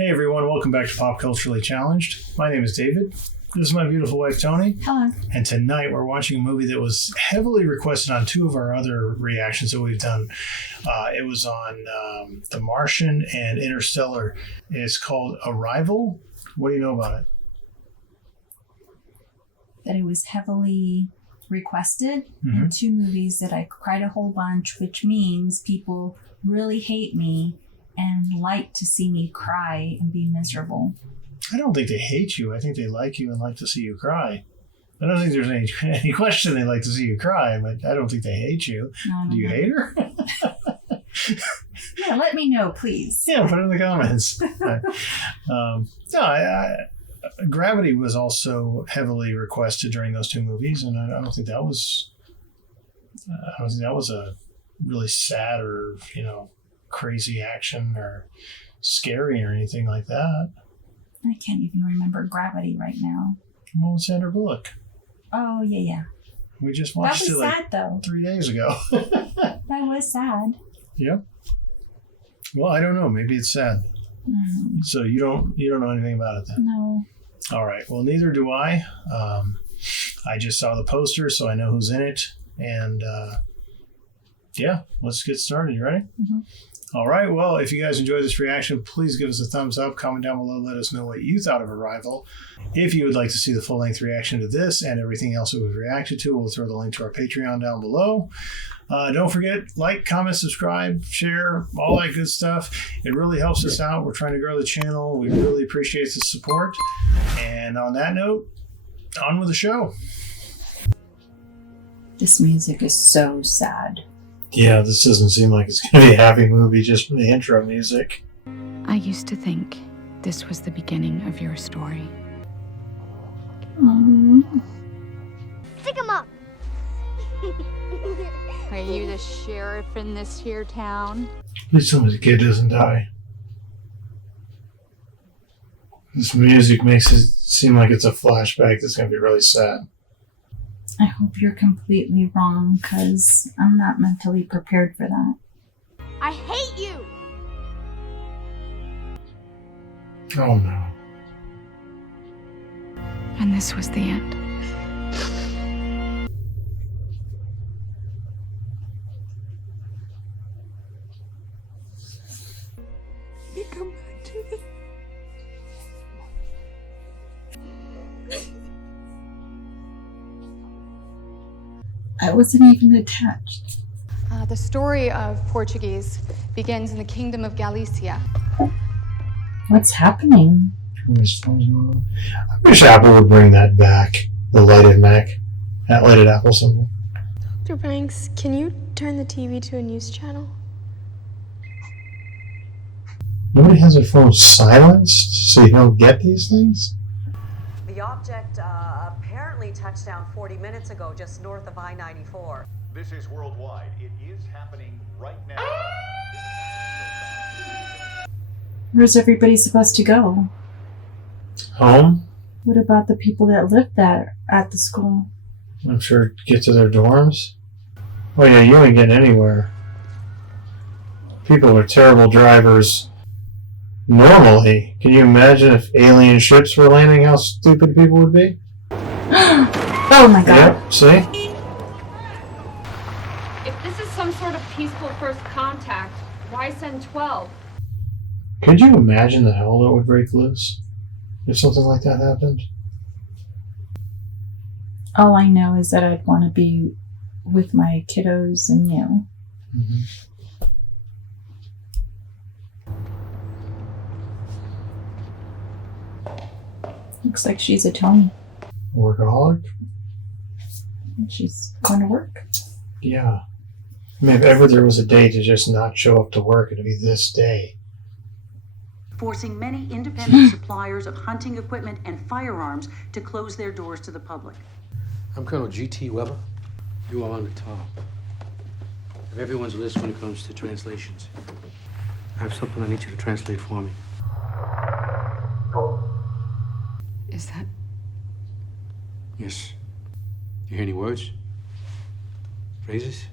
Hey everyone, welcome back to Pop Culturally Challenged. My name is David. This is my beautiful wife, Toni. Hello. And tonight we're watching a movie that was heavily requested on two of our other reactions that we've done. It was on The Martian and Interstellar. It's called Arrival. What do you know about it? That it was heavily requested in two movies that I cried a whole bunch, which means people really hate me and like to see me cry and be miserable. I don't think they hate you. I think they like you and like to see you cry. I don't think there's any question they like to see you cry, but I don't think they hate you. Do you hate her? Yeah, let me know, please. Yeah, put it in the comments. Gravity was also heavily requested during those two movies, and I don't think that was a really sad or crazy action or scary or anything like that. I can't even remember Gravity right now. Well, Sandra Bullock. Oh, yeah. We just watched it sad, though. 3 days ago. That was sad. Yep. Well, I don't know. Maybe it's sad. So you don't know anything about it then? No. All right. Well, neither do I. I just saw the poster, so I know who's in it. And yeah, let's get started. You ready? Mm-hmm. All right. Well, if you guys enjoyed this reaction, please give us a thumbs up. Comment down below. Let us know what you thought of Arrival. If you would like to see the full-length reaction to this and everything else that we've reacted to, we'll throw the link to our Patreon down below. Don't forget, like, comment, subscribe, share, all that good stuff. It really helps us out. We're trying to grow the channel. We really appreciate the support. And on that note, on with the show. This music is so sad. Yeah, this doesn't seem like it's going to be a happy movie just from the intro music. I used to think this was the beginning of your story. Stick 'em up! Are you the sheriff in this here town? Please tell me the kid doesn't die. This music makes it seem like it's a flashback that's going to be really sad. I hope you're completely wrong, because I'm not mentally prepared for that. I hate you! Oh no. And this was the end. You come back to me. I wasn't even attached. The story of Portuguese begins in the Kingdom of Galicia. What's happening? I wish Apple would bring that back. The lighted Apple symbol. Dr. Banks, can you turn the TV to a news channel? Nobody has their phone silenced so you don't get these things? The object apparently touched down 40 minutes ago just north of I-94. This is worldwide. It is happening right now. Where's everybody supposed to go? Home? What about the people that lived there at the school? I'm sure get to their dorms. Oh yeah, you ain't getting anywhere. People are terrible drivers. Normally, can you imagine if alien ships were landing, how stupid people would be? Oh my god. Yep, see? If this is some sort of peaceful first contact, why send 12? Could you imagine the hell that would break loose if something like that happened? All I know is that I'd want to be with my kiddos and you. Mm-hmm. Looks like she's a Toni. Workaholic? And she's going to work. Yeah. I mean, if ever there was a day to just not show up to work, it'd be this day. Forcing many independent suppliers of hunting equipment and firearms to close their doors to the public. I'm Colonel G.T. Weber. You are on the top of everyone's list when it comes to translations. I have something I need you to translate for me. Is that? Yes. You hear any words? Phrases?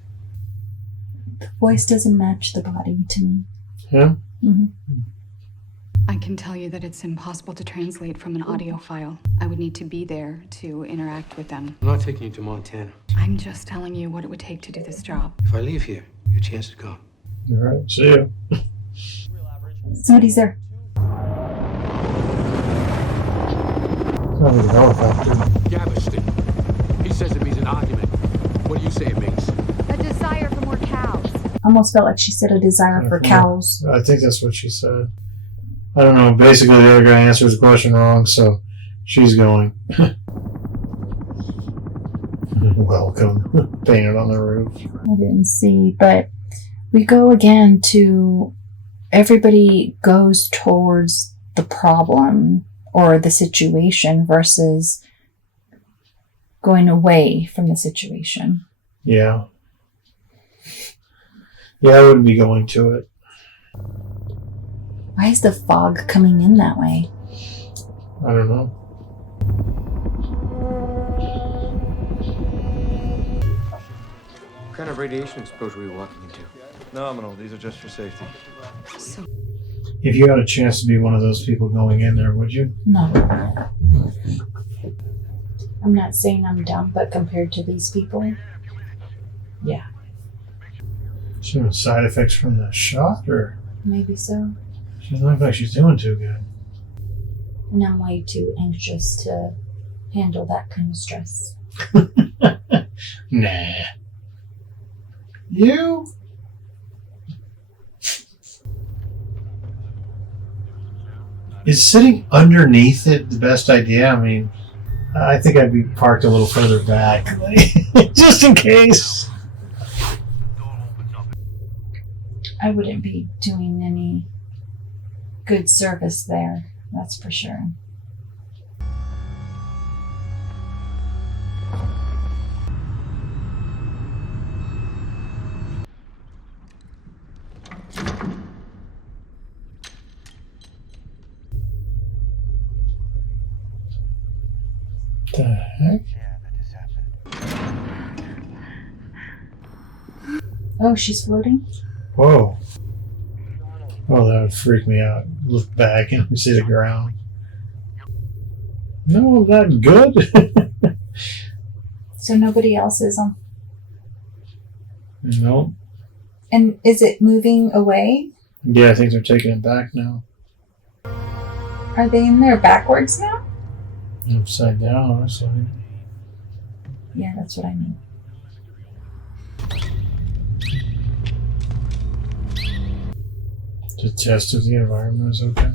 The voice doesn't match the body to me. Yeah? Mm-hmm. I can tell you that it's impossible to translate from an audio file. I would need to be there to interact with them. I'm not taking you to Montana. I'm just telling you what it would take to do this job. If I leave here, your chance is gone. All right, see ya. Somebody's there. Sounds like a helicopter. Galveston. He says it means an argument. What do you say it means? A desire for more cows. Almost felt like she said a desire for cows. I think that's what she said. I don't know. Basically, the other guy answers the question wrong, so she's going. Welcome. Painted on the roof. I didn't see, but we go again to everybody goes towards the problem or the situation versus going away from the situation. Yeah. Yeah, I wouldn't be going to it. Why is the fog coming in that way? I don't know. What kind of radiation exposure were we walking into? Nominal. These are just for safety. So If you had a chance to be one of those people going in there, would you? No. I'm not saying I'm dumb, but compared to these people, yeah, Some side effects from the shot, or maybe so. she doesn't look like she's doing too good. And I'm way too anxious to handle that kind of stress. Nah. You? Is sitting underneath it the best idea? I mean, I think I'd be parked a little further back, just in case. I wouldn't be doing any good service there, that's for sure. The heck? Oh, she's floating? Whoa. Oh, that would freak me out. Look back and see the ground. No, that good? So nobody else is on. No. And is it moving away? Yeah, I think they're taking it back now. Are they in there backwards now? Upside down, honestly. Yeah, that's what I mean. To test if the environment is okay.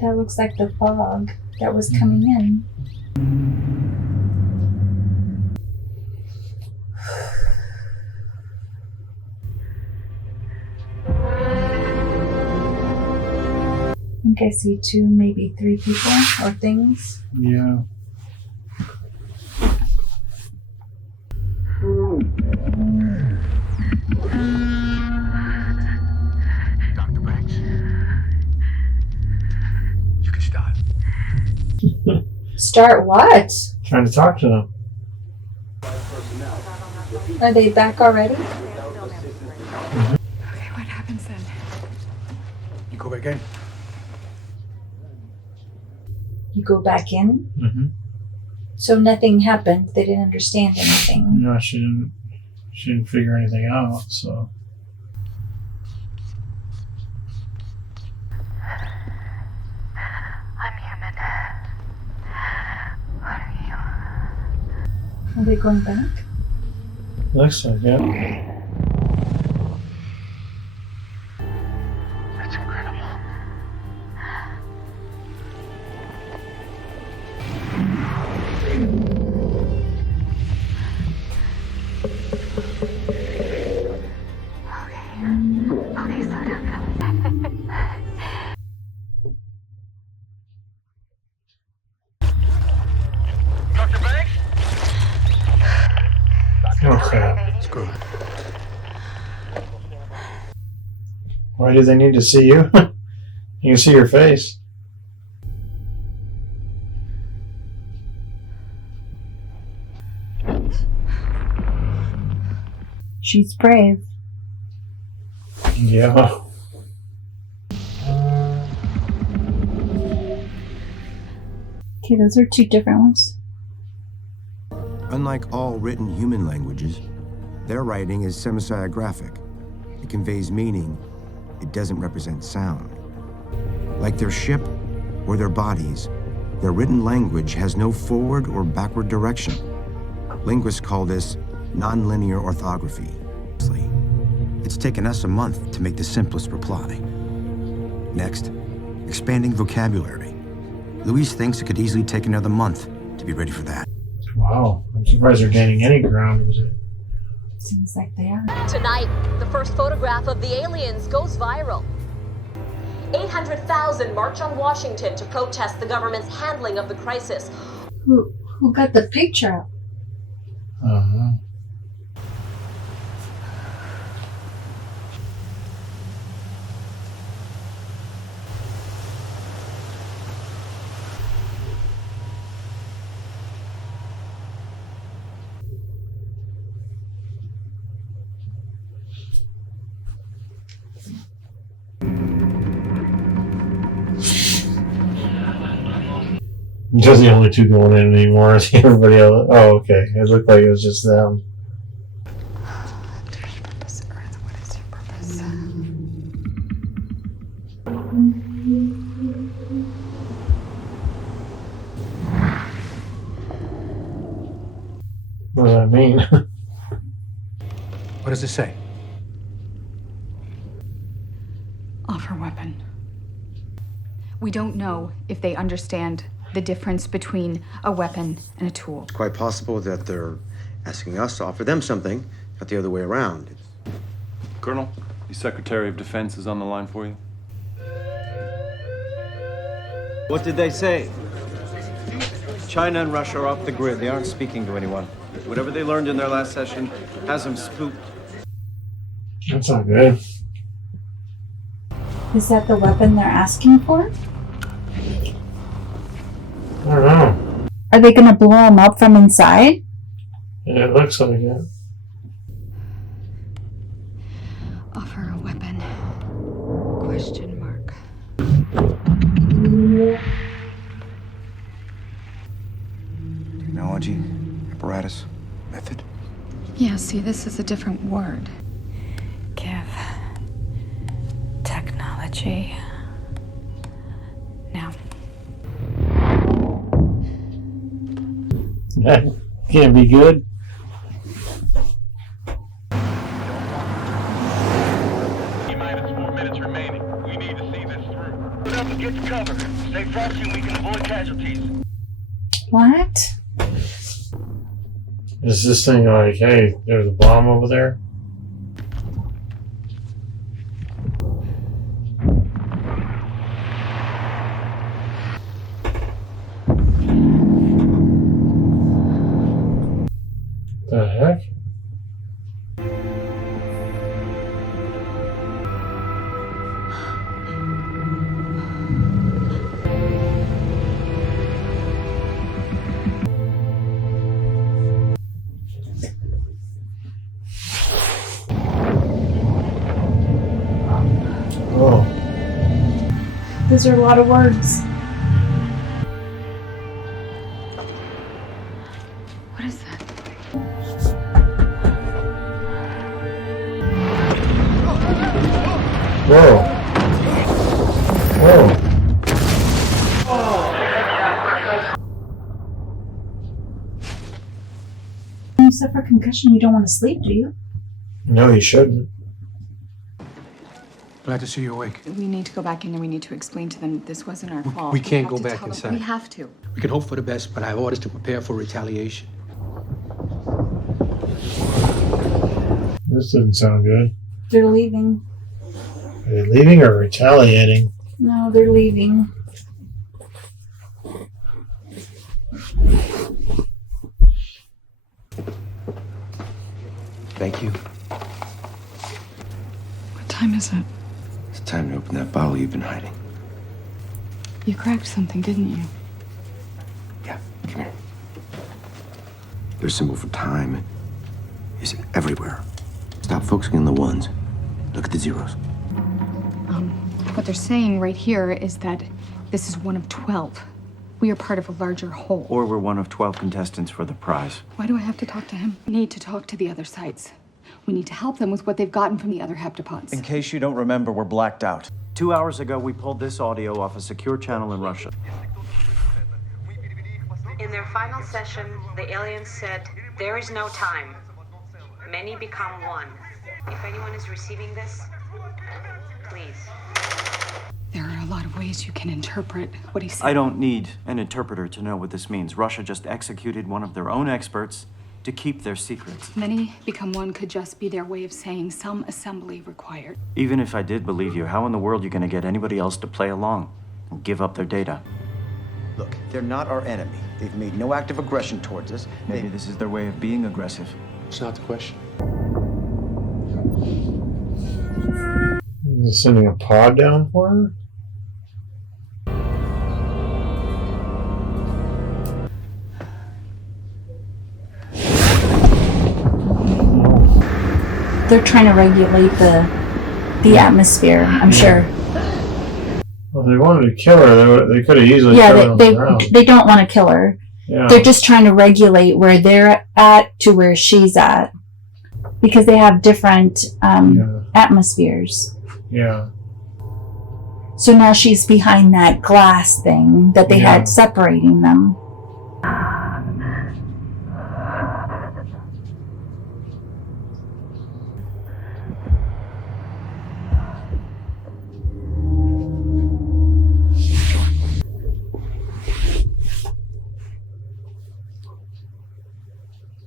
That looks like the fog that was coming in. I think I see 2, maybe 3 people or things. Yeah. Dr. Banks? You can start. Start what? Trying to talk to them. Are they back already? okay, what happens then? You go back in. You go back in? Mm-hmm. So nothing happened. They didn't understand anything. No, she didn't figure anything out, so. I'm human. What are you? Are they going back? Looks like it. That's incredible. Okay, slow down. Dr. Banks? Okay. Let's go. Why do they need to see you? You can see your face. She's brave. Yeah. Okay, those are two different ones. Unlike all written human languages, their writing is semisiographic. It conveys meaning. It doesn't represent sound. Like their ship or their bodies, their written language has no forward or backward direction. Linguists call this nonlinear orthography. It's taken us a month to make the simplest reply. Next, expanding vocabulary. Luis thinks it could easily take another month to be ready for that. Wow, I'm surprised they're gaining any ground. Was it? Seems like they are. Tonight, the first photograph of the aliens goes viral. 800,000 march on Washington to protest the government's handling of the crisis. Who got the picture up? Just the only two going in anymore. Everybody else. Oh, okay. It looked like it was just them. What does that mean? What does it say? Offer weapon. We don't know if they understand the difference between a weapon and a tool. It's quite possible that they're asking us to offer them something, not the other way around. Colonel, the Secretary of Defense is on the line for you. What did they say? China and Russia are off the grid. They aren't speaking to anyone. Whatever they learned in their last session has them spooked. That's not good. Is that the weapon they're asking for? I don't know. Are they gonna blow them up from inside? Yeah, it looks like it. Offer a weapon. Question mark. Technology, apparatus, method. Yeah, see, this is a different word. Give. Technology. Now. That can't be good. T-minus 4 minutes remaining. We need to see this through. Put up and get to cover. Stay frosty and we can avoid casualties. What? Is this thing like, hey, there's a bomb over there? The heck? Oh. Those are a lot of words. What is that? Whoa. Whoa. When you suffer concussion, you don't want to sleep, do you? No, he shouldn't. Glad to see you awake. We need to go back in and we need to explain to them this wasn't our fault. We can't have go to back tell them- inside. We have to. We can hope for the best, but I have orders to prepare for retaliation. This doesn't sound good. They're leaving. Are they leaving or retaliating? No, they're leaving. Thank you. What time is it? It's time to open that bottle you've been hiding. You cracked something, didn't you? Yeah, come here. Your symbol for time is everywhere. Stop focusing on the ones. Look at the zeros. What they're saying right here is that this is one of 12. We are part of a larger whole. Or we're one of 12 contestants for the prize. Why do I have to talk to him? We need to talk to the other sites. We need to help them with what they've gotten from the other heptapods. In case you don't remember, we're blacked out. 2 hours ago, we pulled this audio off a secure channel in Russia. In their final session, the aliens said, "There is no time. Many become one." If anyone is receiving this, please. There are a lot of ways you can interpret what he said. I don't need an interpreter to know what this means. Russia just executed one of their own experts to keep their secrets. Many become one could just be their way of saying some assembly required. Even if I did believe you, how in the world are you going to get anybody else to play along and give up their data? Look, they're not our enemy. They've made no active aggression towards us. Maybe this is their way of being aggressive. It's not the question. Is it sending a pod down for her? They're trying to regulate the atmosphere, I'm sure. Well, if they wanted to kill her, they could have easily Yeah, killed her on the ground. they don't want to kill her. Yeah. They're just trying to regulate where they're at to where she's at. Because they have different atmospheres. Yeah. So now she's behind that glass thing that they had separating them.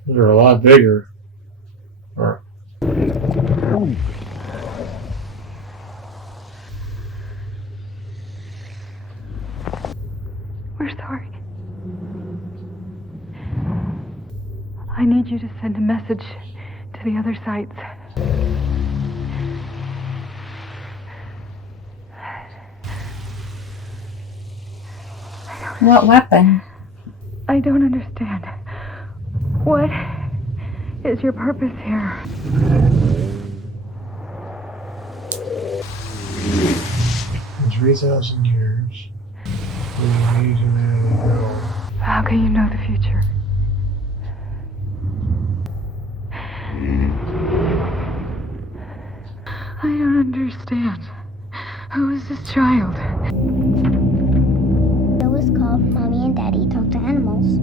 They're a lot bigger. Or We're sorry. I need you to send a message to the other sites. What weapon? I don't understand. What is your purpose here? in 3,000 years, we need to know. How can you know the future? I don't understand. Who is this child? It was called Mommy and Daddy Talk to Animals.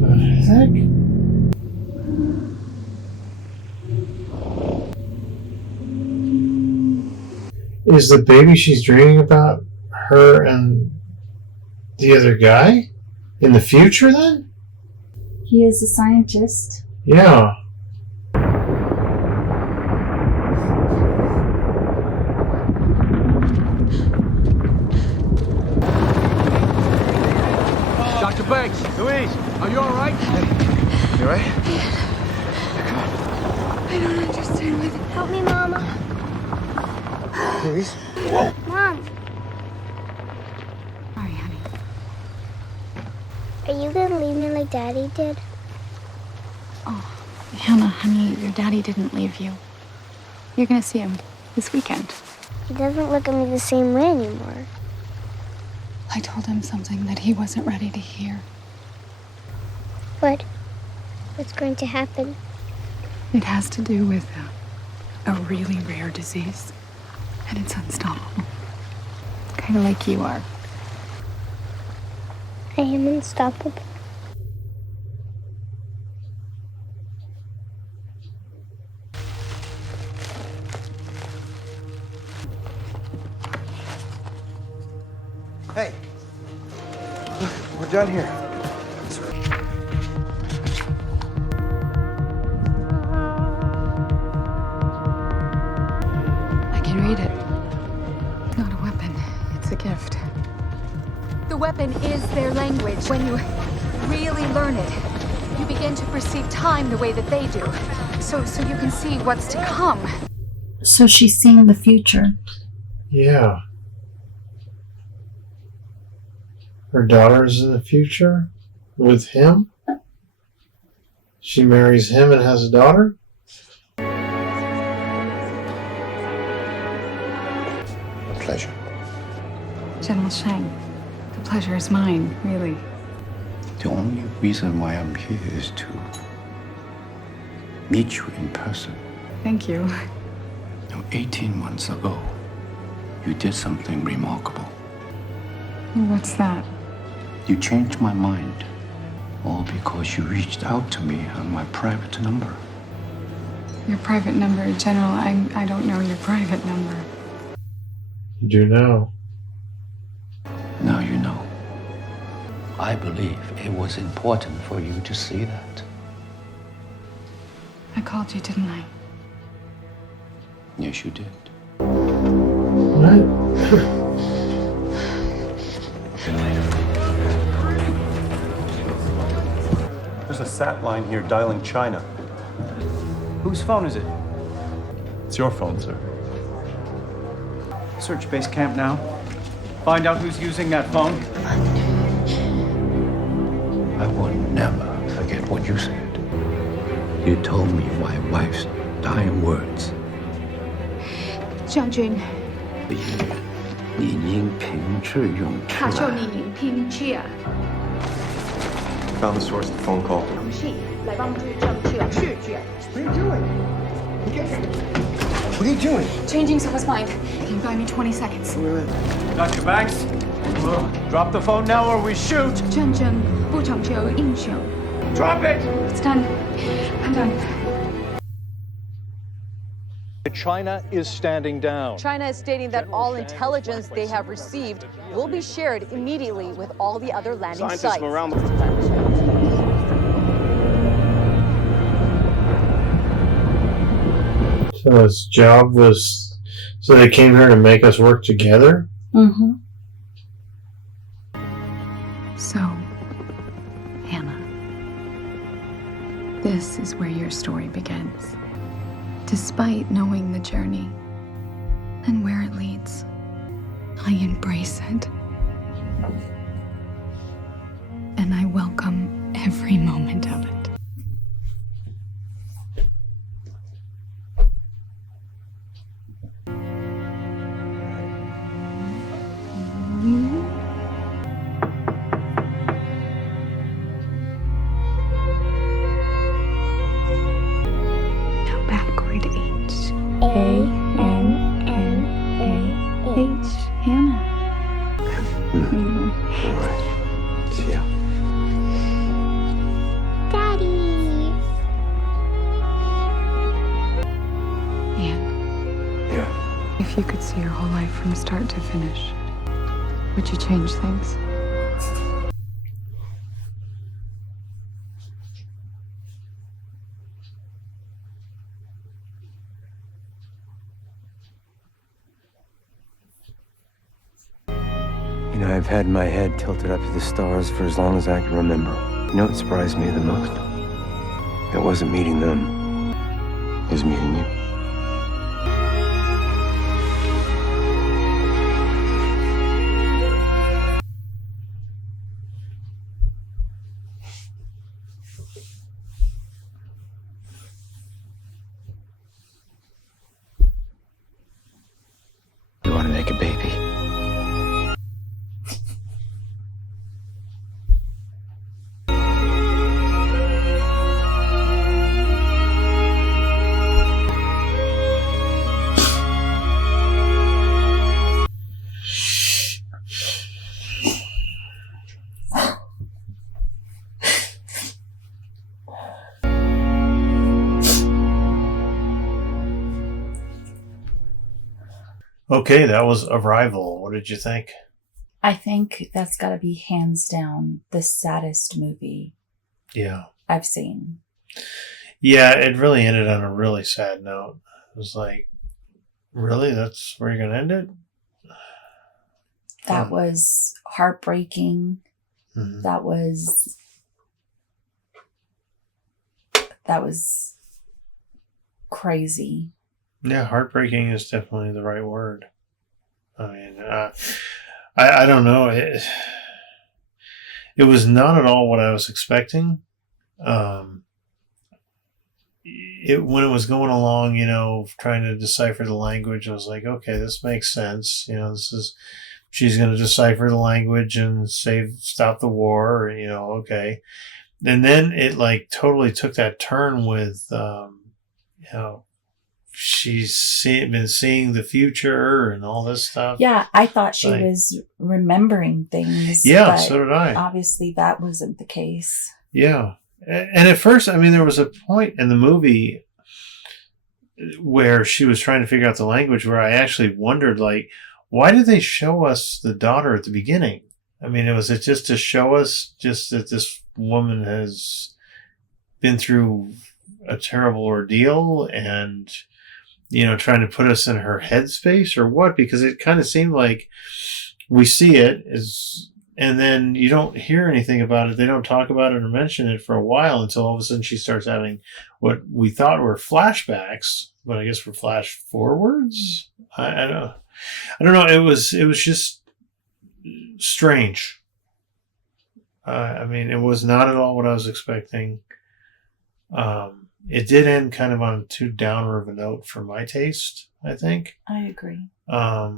The heck? Is the baby she's dreaming about her and the other guy? In the future, then? He is a scientist. Yeah. Dr. Banks! Louise! Are you alright? You alright? I don't understand what. Help me, Mama. Louise? Mom, Sorry, honey. are you gonna leave me like Daddy did? Oh, Hannah, honey, your daddy didn't leave you. You're gonna see him this weekend. He doesn't look at me the same way anymore. I told him something that he wasn't ready to hear. What? What's going to happen? It has to do with a really rare disease. And it's unstoppable. Kind of like you are. I am unstoppable. Hey, look, we're done here. I can read it. Not a weapon, it's a gift. The weapon is their language. When you really learn it, you begin to perceive time the way that they do. So you can see what's to come. So she's seeing the future. Yeah. Her daughter's in the future with him? She marries him and has a daughter? pleasure. General Shang, the pleasure is mine, really. The only reason why I'm here is to meet you in person. Thank you. Now, 18 months ago, you did something remarkable. What's that? You changed my mind, all because you reached out to me on my private number. Your private number, General, I don't know your private number. You do know. Now you know. I believe it was important for you to see that. I called you, didn't I? Yes, you did. There's a sat line here dialing China. Whose phone is it? It's your phone, sir. Search base camp now. Find out who's using that phone. I will never forget what you said. You told me my wife's dying words. 将军，你应凭智用他受你领拼去啊！ Found the source of the phone call. 勇气来帮助正确视觉。 What are you doing? What are you doing? Changing someone's mind. Can you buy me 20 seconds? Dr. Banks, drop the phone now or we shoot. 战争不成就英雄。 Drop it! It's done. I'm done. China is standing down. China is stating that all intelligence they have received will be shared immediately with all the other landing sites. From around So his job was, so they came here to make us work together? Mm-hmm. So, Hannah, this is where your story begins. Despite knowing the journey and where it leads, I embrace it. And I welcome every moment of it. Now backward H. A-N-N-A-H. Hannah. See ya. Daddy. Anne. Yeah. If you could see your whole life from start to finish, would you change things? You know, I've had my head tilted up to the stars for as long as I can remember. You know what surprised me the most? It wasn't meeting them. It was meeting you. You want to make a baby? Okay, that was Arrival. What did you think? I think that's got to be hands down the saddest movie Yeah. I've seen. Yeah, it really ended on a really sad note. It was like, really? That's where you're going to end it? That was heartbreaking. Mm-hmm. That was crazy. Yeah, heartbreaking is definitely the right word. I mean, I don't know. It was not at all what I was expecting. when it was going along, trying to decipher the language, I was like, okay, this makes sense. She's going to decipher the language and stop the war. Okay. And then it like totally took that turn with, she's been seeing the future and all this stuff. Yeah, I thought she was remembering things. Yeah, but so did I. Obviously, that wasn't the case. Yeah. And at first, there was a point in the movie where she was trying to figure out the language where I actually wondered, like, why did they show us the daughter at the beginning? Was it just to show us just that this woman has been through a terrible ordeal and, trying to put us in her headspace or what? Because it kind of seemed like we see it and then you don't hear anything about it. They don't talk about it or mention it for a while until all of a sudden she starts having what we thought were flashbacks, but I guess were flash forwards. I don't know. It was just strange. It was not at all what I was expecting. It did end kind of on too downer of a note for my taste, I think. I agree. I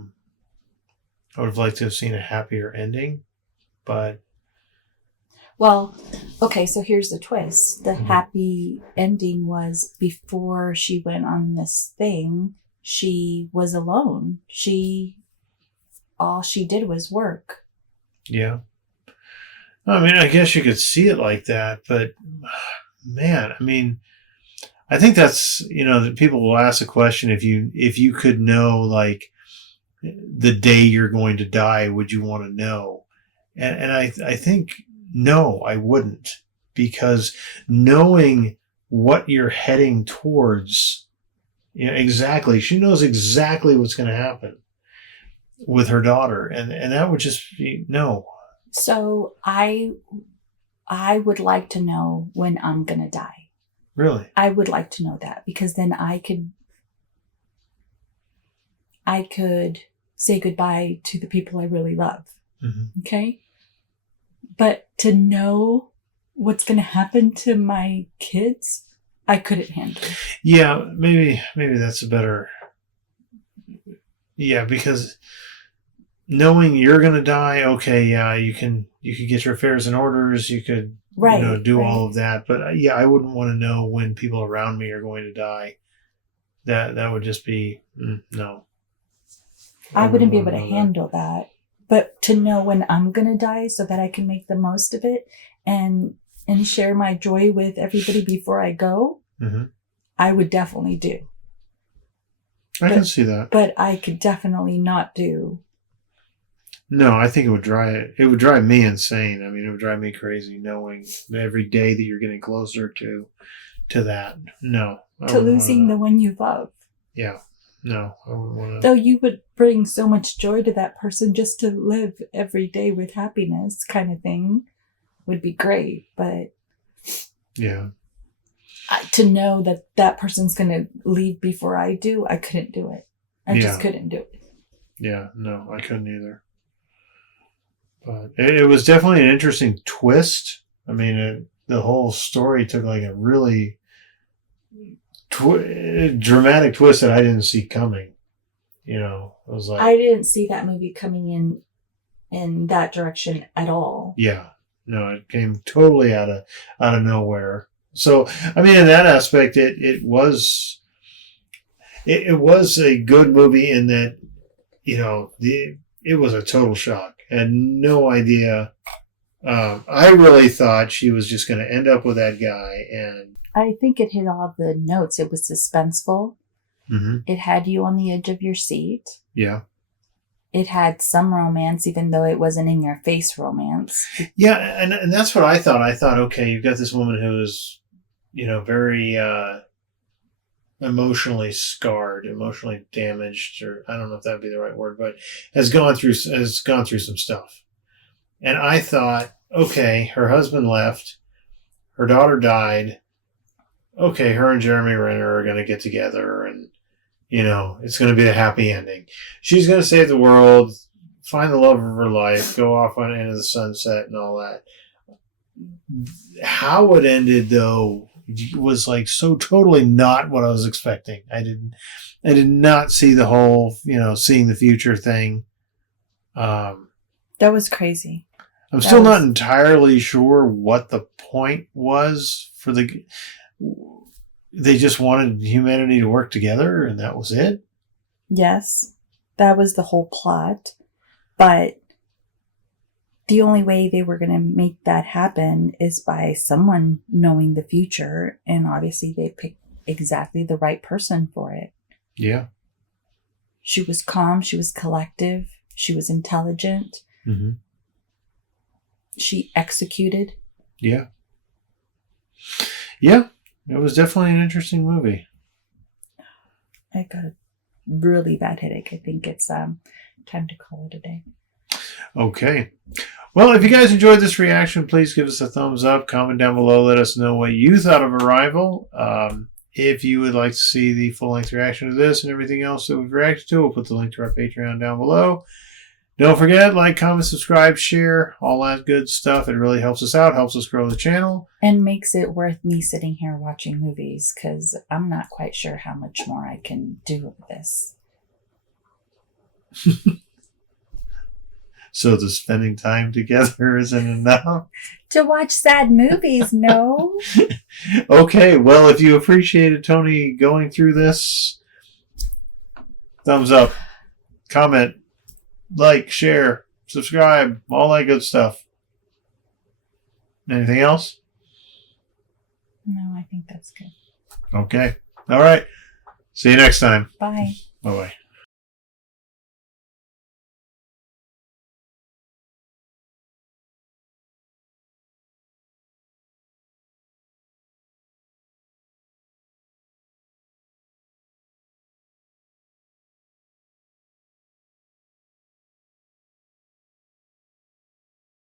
would have liked to have seen a happier ending, but... Well, okay, so here's the twist. The happy ending was before she went on this thing, she was alone. All she did was work. Yeah. I guess you could see it like that, but man, I think that's, that people will ask the question, if you could know, like, the day you're going to die, would you want to know? And I think, no, I wouldn't, because knowing what you're heading towards, exactly, she knows exactly what's going to happen with her daughter. And that would just be, no. So I would like to know when I'm going to die. Really? I would like to know that, because then I could say goodbye to the people I really love. Mm-hmm. Okay? But to know what's going to happen to my kids, I couldn't handle. Yeah, maybe that's a better... Yeah, because knowing you're going to die, okay, yeah, you could get your affairs in orders, you could do all of that. But I wouldn't want to know when people around me are going to die. That would just be, no. I wouldn't be able to handle that. But to know when I'm going to die so that I can make the most of it and share my joy with everybody before I go, I would definitely do. I can see that. But I could definitely not do. No, I think it would drive me insane. It would drive me crazy knowing every day that you're getting closer to that. No. To losing the one you love. Yeah. No, I wouldn't want to. Though you would bring so much joy to that person, just to live every day with happiness kind of thing would be great. But yeah, to know that that person's going to leave before I do, I couldn't do it. I just couldn't do it. Yeah, no, I couldn't either. But it was definitely an interesting twist. The whole story took like a really dramatic twist that I didn't see coming. It was like, I didn't see that movie coming in that direction at all. Yeah, no, it came totally out of nowhere. So in that aspect, it was a good movie in that it was a total shock. I had no idea. I really thought she was just going to end up with that guy, and I think it hit all the notes. It was suspenseful. Mm-hmm. It had you on the edge of your seat. Yeah. It had some romance, even though it wasn't in your face romance. Yeah, and that's what I thought. I thought, okay, you've got this woman who is, very emotionally scarred, emotionally damaged, or I don't know if that'd be the right word, but has gone through some stuff. And I thought, okay, her husband left, her daughter died. Okay, her and Jeremy Renner are going to get together, and it's going to be a happy ending. She's going to save the world, find the love of her life, go off on into the sunset and all that. How it ended, though, was like so totally not what I was expecting. I did not see the whole, seeing the future thing. That was crazy. I'm still not entirely sure what the point was for they just wanted humanity to work together and that was it. Yes, that was the whole plot. But the only way they were going to make that happen is by someone knowing the future. And obviously they picked exactly the right person for it. Yeah. She was calm. She was collective. She was intelligent. Mm-hmm. She executed. Yeah. Yeah. It was definitely an interesting movie. I got a really bad headache. I think it's time to call it a day. Okay. Well, if you guys enjoyed this reaction, please give us a thumbs up. Comment down below. Let us know what you thought of Arrival. If you would like to see the full-length reaction to this and everything else that we've reacted to, we'll put the link to our Patreon down below. Don't forget, like, comment, subscribe, share, all that good stuff. It really helps us out, helps us grow the channel. And makes it worth me sitting here watching movies, because I'm not quite sure how much more I can do with this. So the spending time together isn't enough? To watch sad movies, no. Okay, well, if you appreciated Toni going through this, thumbs up, comment, like, share, subscribe, all that good stuff. Anything else? No, I think that's good. Okay. All right. See you next time. Bye. Bye-bye.